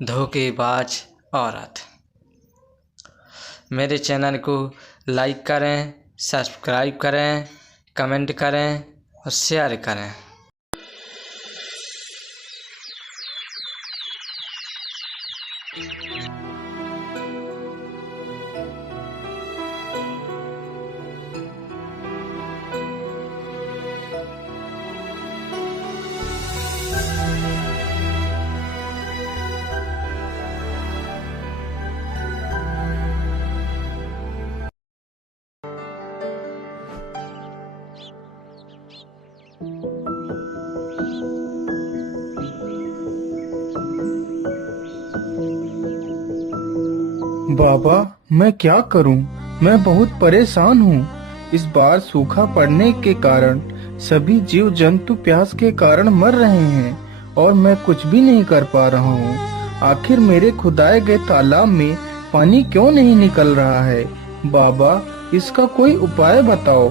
धोखेबाज औरत। मेरे चैनल को लाइक करें, सब्सक्राइब करें, कमेंट करें और शेयर करें। बाबा, मैं क्या करूं? मैं बहुत परेशान हूं। इस बार सूखा पड़ने के कारण सभी जीव जंतु प्यास के कारण मर रहे हैं और मैं कुछ भी नहीं कर पा रहा हूं। आखिर मेरे खुदाए गए तालाब में पानी क्यों नहीं निकल रहा है? बाबा, इसका कोई उपाय बताओ।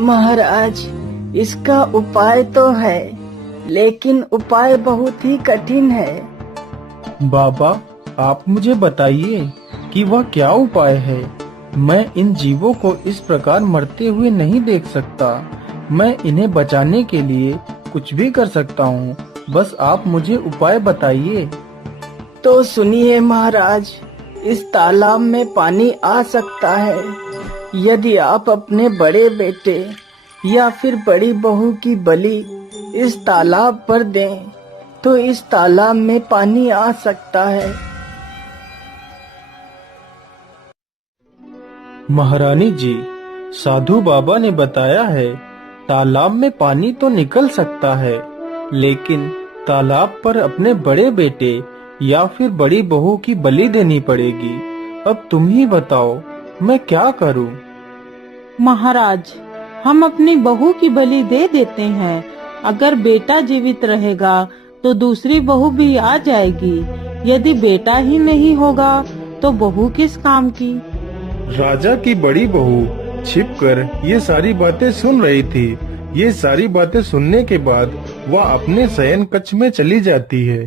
महाराज, इसका उपाय तो है, लेकिन उपाय बहुत ही कठिन है। बाबा, आप मुझे बताइए कि वह क्या उपाय है। मैं इन जीवों को इस प्रकार मरते हुए नहीं देख सकता। मैं इन्हें बचाने के लिए कुछ भी कर सकता हूँ, बस आप मुझे उपाय बताइए। तो सुनिए महाराज, इस तालाब में पानी आ सकता है यदि आप अपने बड़े बेटे या फिर बड़ी बहू की बलि इस तालाब पर दें, तो इस तालाब में पानी आ सकता है। महारानी जी, साधु बाबा ने बताया है तालाब में पानी तो निकल सकता है, लेकिन तालाब पर अपने बड़े बेटे या फिर बड़ी बहू की बलि देनी पड़ेगी। अब तुम ही बताओ, मैं क्या करूं? महाराज, हम अपनी बहू की बलि दे देते हैं। अगर बेटा जीवित रहेगा तो दूसरी बहू भी आ जाएगी। यदि बेटा ही नहीं होगा तो बहू किस काम की? राजा की बड़ी बहू छिपकर ये सारी बातें सुन रही थी। ये सारी बातें सुनने के बाद वह अपने शयन कक्ष में चली जाती है।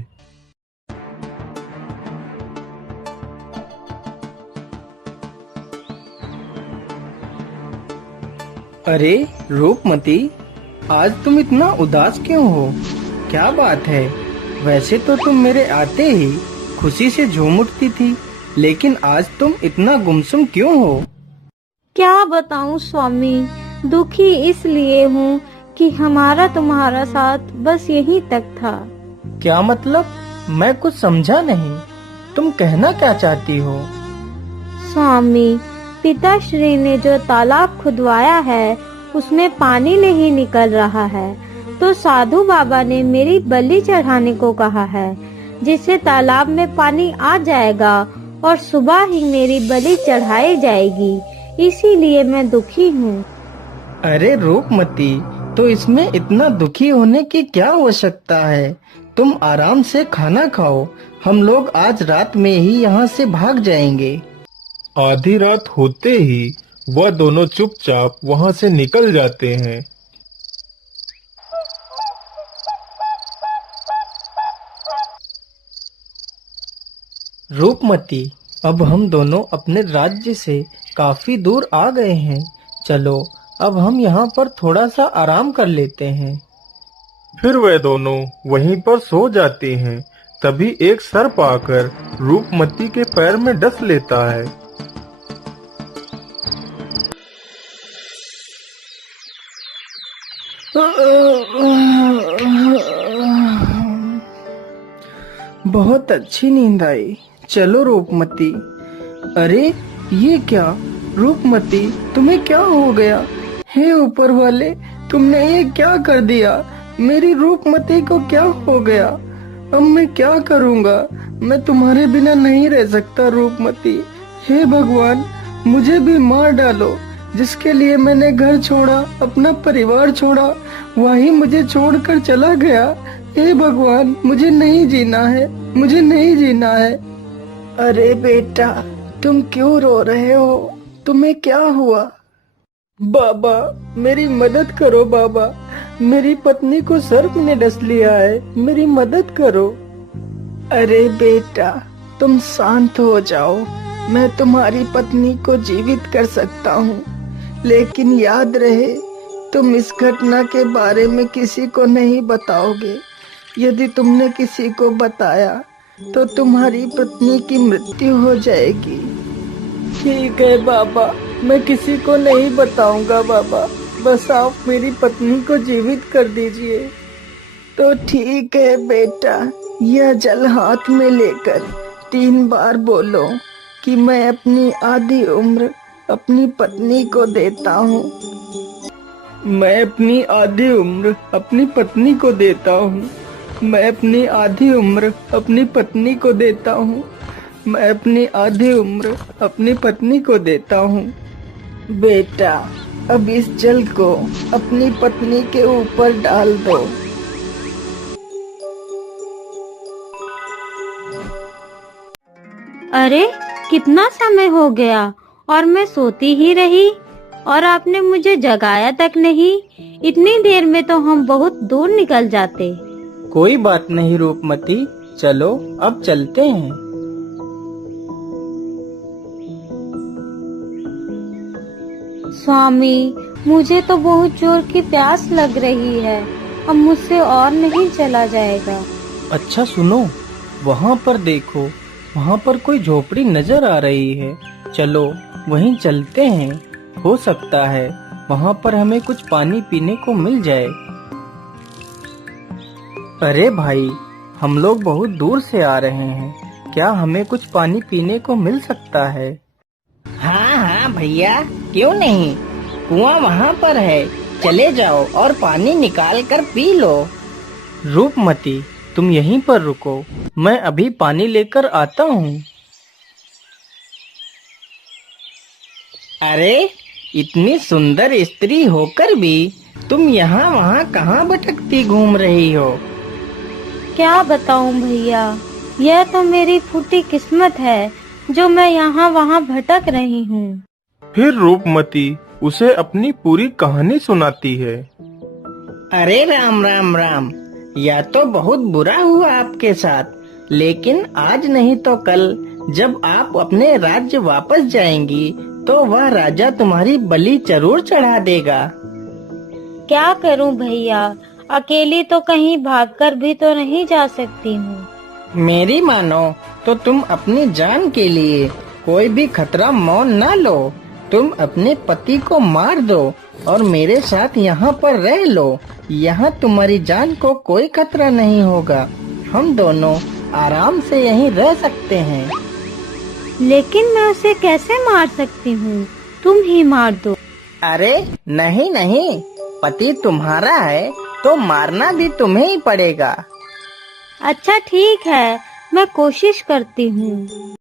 अरे रूपमती, आज तुम इतना उदास क्यों हो? क्या बात है? वैसे तो तुम मेरे आते ही खुशी से झूम उठती थी, लेकिन आज तुम इतना गुमसुम क्यों हो? क्या बताऊं स्वामी, दुखी इसलिए हूँ कि हमारा तुम्हारा साथ बस यहीं तक था। क्या मतलब? मैं कुछ समझा नहीं। तुम कहना क्या चाहती हो? स्वामी, पिताश्री ने जो तालाब खुदवाया है उसमें पानी नहीं निकल रहा है, तो साधु बाबा ने मेरी बलि चढ़ाने को कहा है, जिससे तालाब में पानी आ जाएगा और सुबह ही मेरी बलि चढ़ाई जाएगी। इसीलिए मैं दुखी हूँ। अरे रूपमती, तो इसमें इतना दुखी होने की क्या आवश्यकता है? तुम आराम से खाना खाओ। हम लोग आज रात में ही यहाँ से भाग जाएंगे। आधी रात होते ही वह दोनों चुपचाप वहाँ से निकल जाते हैं। रूपमती, अब हम दोनों अपने राज्य से काफी दूर आ गए हैं। चलो, अब हम यहाँ पर थोड़ा सा आराम कर लेते हैं। फिर वे दोनों वहीं पर सो जाते हैं। तभी एक सर्प आकर रूपमती के पैर में डस लेता है। बहुत अच्छी नींद आई। चलो रूपमती। अरे ये क्या? रूपमती, तुम्हें क्या हो गया? हे ऊपर वाले, तुमने ये क्या कर दिया? मेरी रूपमती को क्या हो गया? अब मैं क्या करूँगा? मैं तुम्हारे बिना नहीं रह सकता रूपमती। हे भगवान, मुझे भी मार डालो। जिसके लिए मैंने घर छोड़ा, अपना परिवार छोड़ा, वही मुझे छोड़कर चला गया। हे भगवान, मुझे नहीं जीना है, मुझे नहीं जीना है। अरे बेटा, तुम क्यों रो रहे हो? तुम्हें क्या हुआ? बाबा, मेरी मदद करो बाबा। मेरी पत्नी को सर्प ने डस लिया है, मेरी मदद करो। अरे बेटा, तुम शांत हो जाओ। मैं तुम्हारी पत्नी को जीवित कर सकता हूँ, लेकिन याद रहे तुम इस घटना के बारे में किसी को नहीं बताओगे। यदि तुमने किसी को बताया तो तुम्हारी पत्नी की मृत्यु हो जाएगी। ठीक है बाबा, मैं किसी को नहीं बताऊंगा बाबा। बस आप मेरी पत्नी को जीवित कर दीजिए। तो ठीक है बेटा, यह जल हाथ में लेकर 3 बार बोलो कि मैं अपनी आधी उम्र अपनी पत्नी को देता हूँ। मैं अपनी आधी उम्र अपनी पत्नी को देता हूँ। मैं अपनी आधी उम्र अपनी पत्नी को देता हूँ। मैं अपनी आधी उम्र अपनी पत्नी को देता हूँ। बेटा, अब इस जल को अपनी पत्नी के ऊपर डाल दो। अरे कितना समय हो गया और मैं सोती ही रही और आपने मुझे जगाया तक नहीं। इतनी देर में तो हम बहुत दूर निकल जाते। कोई बात नहीं रूपमती, चलो अब चलते हैं। स्वामी, मुझे तो बहुत जोर की प्यास लग रही है। अब मुझसे और नहीं चला जाएगा। अच्छा सुनो, वहाँ पर देखो, वहाँ पर कोई झोपड़ी नजर आ रही है। चलो वहीं चलते हैं। हो सकता है वहाँ पर हमें कुछ पानी पीने को मिल जाए। अरे भाई, हम लोग बहुत दूर से आ रहे हैं, क्या हमें कुछ पानी पीने को मिल सकता है? हाँ हाँ भैया, क्यों नहीं। कुआं वहाँ पर है, चले जाओ और पानी निकाल कर पी लो। रूपमती, तुम यहीं पर रुको, मैं अभी पानी लेकर आता हूँ। अरे, इतनी सुंदर स्त्री होकर भी तुम यहाँ वहाँ कहाँ भटकती घूम रही हो? क्या बताऊं भैया, यह तो मेरी फूटी किस्मत है जो मैं यहाँ वहाँ भटक रही हूँ। फिर रूपमती उसे अपनी पूरी कहानी सुनाती है। अरे राम राम राम, यह तो बहुत बुरा हुआ आपके साथ, लेकिन आज नहीं तो कल जब आप अपने राज्य वापस जाएंगी तो वह राजा तुम्हारी बलि जरूर चढ़ा देगा। क्या करूं भैया, अकेली तो कहीं भागकर भी तो नहीं जा सकती हूँ। मेरी मानो तो तुम अपनी जान के लिए कोई भी खतरा मौन न लो। तुम अपने पति को मार दो और मेरे साथ यहाँ पर रह लो। यहाँ तुम्हारी जान को कोई खतरा नहीं होगा। हम दोनों आराम से यहीं रह सकते हैं। लेकिन मैं उसे कैसे मार सकती हूँ? तुम ही मार दो। अरे नहीं नहीं, पति तुम्हारा है तो मारना भी तुम्हें ही पड़ेगा। अच्छा ठीक है, मैं कोशिश करती हूँ।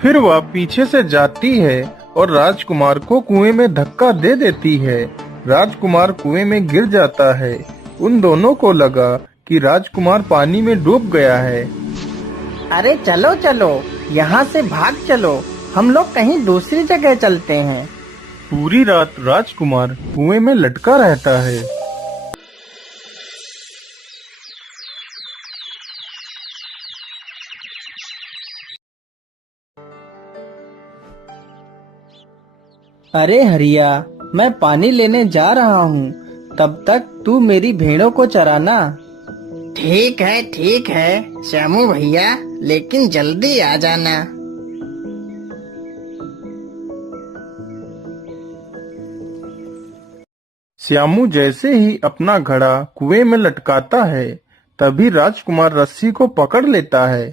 फिर वह पीछे से जाती है और राजकुमार को कुएं में धक्का दे देती है। राजकुमार कुएं में गिर जाता है। उन दोनों को लगा कि राजकुमार पानी में डूब गया है। अरे चलो चलो, यहाँ से भाग चलो, हम लोग कहीं दूसरी जगह चलते हैं। पूरी रात राजकुमार कुएं में लटका रहता है। अरे हरिया, मैं पानी लेने जा रहा हूँ, तब तक तू मेरी भेड़ों को चराना। ठीक है श्यामू भैया, लेकिन जल्दी आ जाना। श्यामू जैसे ही अपना घड़ा कुएं में लटकाता है, तभी राजकुमार रस्सी को पकड़ लेता है।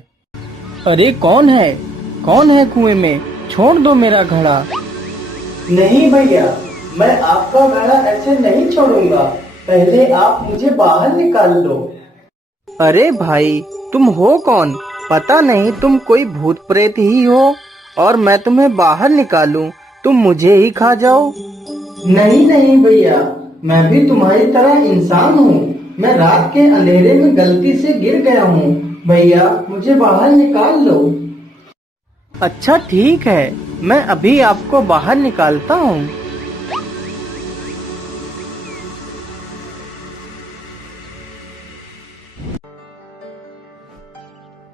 अरे कौन है कुएं में? छोड़ दो मेरा घड़ा। नहीं भैया, मैं आपका घड़ा ऐसे नहीं छोड़ूंगा। पहले आप मुझे बाहर निकाल दो। अरे भाई, तुम हो कौन? पता नहीं तुम कोई भूत प्रेत ही हो और मैं तुम्हें बाहर निकालूं, तुम मुझे ही खा जाओ। नहीं भैया, मैं भी तुम्हारी तरह इंसान हूँ। मैं रात के अंधेरे में गलती से गिर गया हूँ। भैया, मुझे बाहर निकाल लो। अच्छा ठीक है, मैं अभी आपको बाहर निकालता हूँ।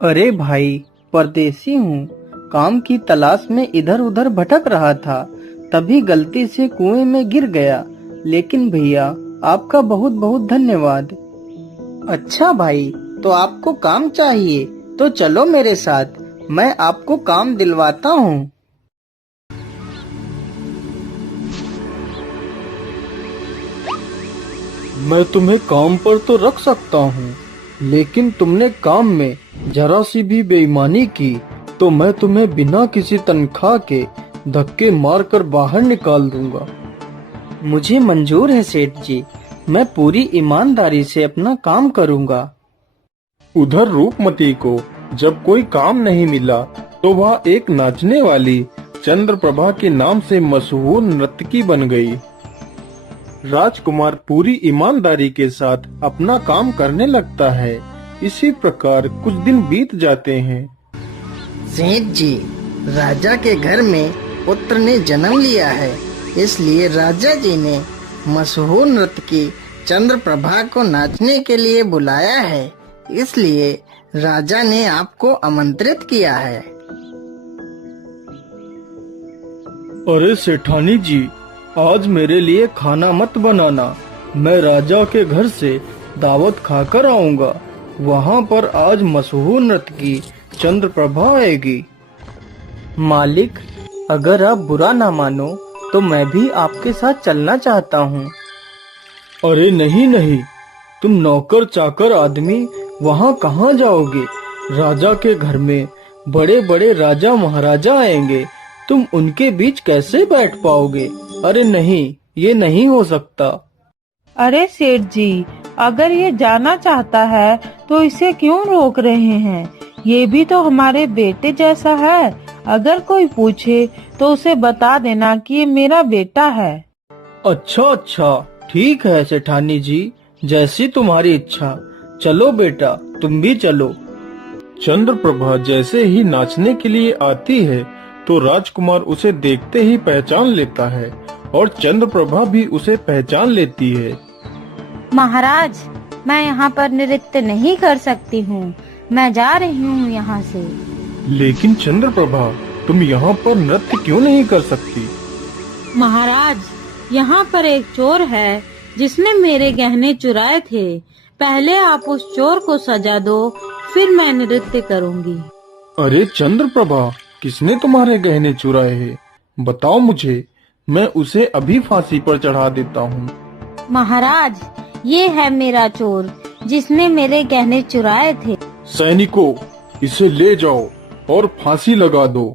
अरे भाई, परदेसी हूँ। काम की तलाश में इधर उधर भटक रहा था, तभी गलती से कुएं में गिर गया। लेकिन भैया, आपका बहुत बहुत धन्यवाद। अच्छा भाई, तो आपको काम चाहिए तो चलो मेरे साथ, मैं आपको काम दिलवाता हूँ। मैं तुम्हें काम पर तो रख सकता हूँ, लेकिन तुमने काम में जरा सी भी बेईमानी की तो मैं तुम्हें बिना किसी तनख्वाह के धक्के मारकर बाहर निकाल दूंगा। मुझे मंजूर है सेठ जी, मैं पूरी ईमानदारी से अपना काम करूंगा। उधर रूपमती को जब कोई काम नहीं मिला तो वह एक नाचने वाली चंद्रप्रभा के नाम से मशहूर नर्तकी बन गई। राजकुमार पूरी ईमानदारी के साथ अपना काम करने लगता है। इसी प्रकार कुछ दिन बीत जाते हैं। सेठ जी, राजा के घर में पुत्र ने जन्म लिया है, इसलिए राजा जी ने मशहूर नर्तकी चंद्रप्रभा को नाचने के लिए बुलाया है। इसलिए राजा ने आपको आमंत्रित किया है। अरे सेठानी जी, आज मेरे लिए खाना मत बनाना, मैं राजा के घर से दावत खाकर आऊंगा। वहाँ पर आज मशहूर नर्तकी चंद्रप्रभा आएगी। मालिक, अगर आप बुरा ना मानो तो मैं भी आपके साथ चलना चाहता हूँ। अरे नहीं नहीं, तुम नौकर चाकर आदमी वहाँ कहाँ जाओगे? राजा के घर में बड़े बड़े राजा महाराजा आएंगे, तुम उनके बीच कैसे बैठ पाओगे? अरे नहीं, ये नहीं हो सकता। अरे सेठ जी, अगर ये जाना चाहता है तो इसे क्यों रोक रहे हैं? ये भी तो हमारे बेटे जैसा है। अगर कोई पूछे तो उसे बता देना कि ये मेरा बेटा है। अच्छा अच्छा, ठीक है सेठानी जी, जैसी तुम्हारी इच्छा। चलो बेटा, तुम भी चलो। चंद्रप्रभा जैसे ही नाचने के लिए आती है तो राजकुमार उसे देखते ही पहचान लेता है और चंद्रप्रभा भी उसे पहचान लेती है। महाराज, मैं यहाँ पर नृत्य नहीं कर सकती हूँ, मैं जा रही हूँ यहाँ से। लेकिन चंद्रप्रभा, तुम यहाँ पर नृत्य क्यों नहीं कर सकती? महाराज, यहाँ पर एक चोर है जिसने मेरे गहने चुराए थे। पहले आप उस चोर को सजा दो, फिर मैं नृत्य करूँगी। अरे चंद्रप्रभा, किसने तुम्हारे गहने चुराए हैं? बताओ मुझे, मैं उसे अभी फांसी पर चढ़ा देता हूँ। महाराज, ये है मेरा चोर जिसने मेरे गहने चुराए थे। सैनिकों, इसे ले जाओ और फांसी लगा दो।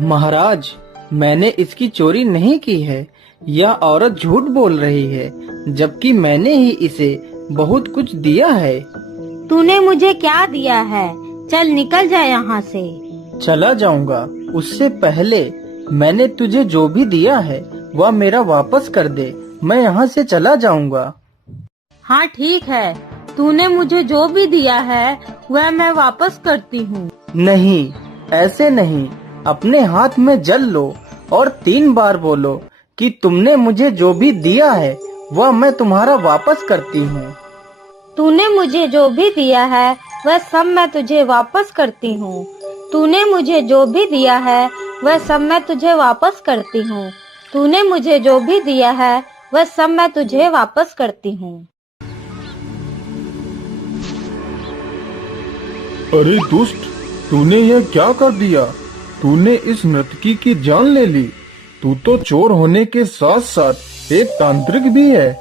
महाराज, मैंने इसकी चोरी नहीं की है। यह औरत झूठ बोल रही है, जबकि मैंने ही इसे बहुत कुछ दिया है। तूने मुझे क्या दिया है? चल निकल जा यहाँ से। चला जाऊंगा, उससे पहले मैंने तुझे जो भी दिया है वह मेरा वापस कर दे। मैं यहाँ से चला जाऊंगा। हाँ ठीक है, तूने मुझे जो भी दिया है वह मैं वापस करती हूँ। नहीं, ऐसे नहीं। अपने हाथ में जल लो और 3 बार बोलो कि तुमने मुझे जो भी दिया है वह मैं तुम्हारा वापस करती हूँ। तूने मुझे जो भी दिया है वह सब मैं तुझे वापस करती हूँ। तूने मुझे जो भी दिया है वह सब मैं तुझे वापस करती हूँ। तूने मुझे जो भी दिया है वह सब मैं तुझे वापस करती हूँ। अरे दुष्ट, तूने यह क्या कर दिया? तूने इस नर्तकी की जान ले ली। तू तो चोर होने के साथ साथ एक तांत्रिक भी है।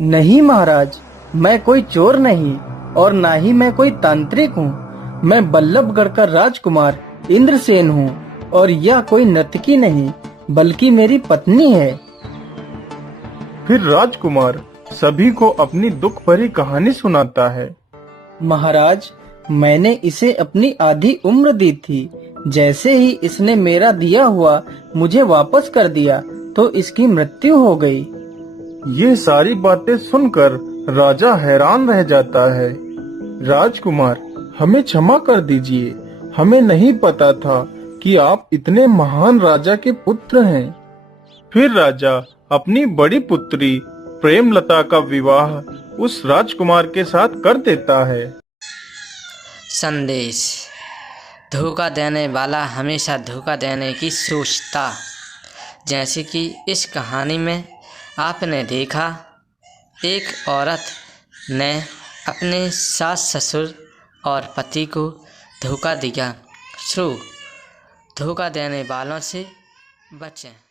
नहीं महाराज, मैं कोई चोर नहीं और ना ही मैं कोई तांत्रिक हूँ। मैं बल्लभगढ़ का राजकुमार इंद्रसेन हूँ और यह कोई नर्तकी नहीं बल्कि मेरी पत्नी है। फिर राजकुमार सभी को अपनी दुख भरी कहानी सुनाता है। महाराज, मैंने इसे अपनी आधी उम्र दी थी। जैसे ही इसने मेरा दिया हुआ मुझे वापस कर दिया तो इसकी मृत्यु हो गई। ये सारी बातें सुनकर राजा हैरान रह जाता है। राजकुमार, हमें क्षमा कर दीजिए, हमें नहीं पता था कि आप इतने महान राजा के पुत्र हैं। फिर राजा अपनी बड़ी पुत्री प्रेमलता का विवाह उस राजकुमार के साथ कर देता है। संदेश। धोखा देने वाला हमेशा धोखा देने की सोचता। जैसे कि इस कहानी में आपने देखा, एक औरत ने अपने सास ससुर और पति को धोखा दिया। सो धोखा देने वालों से बचें।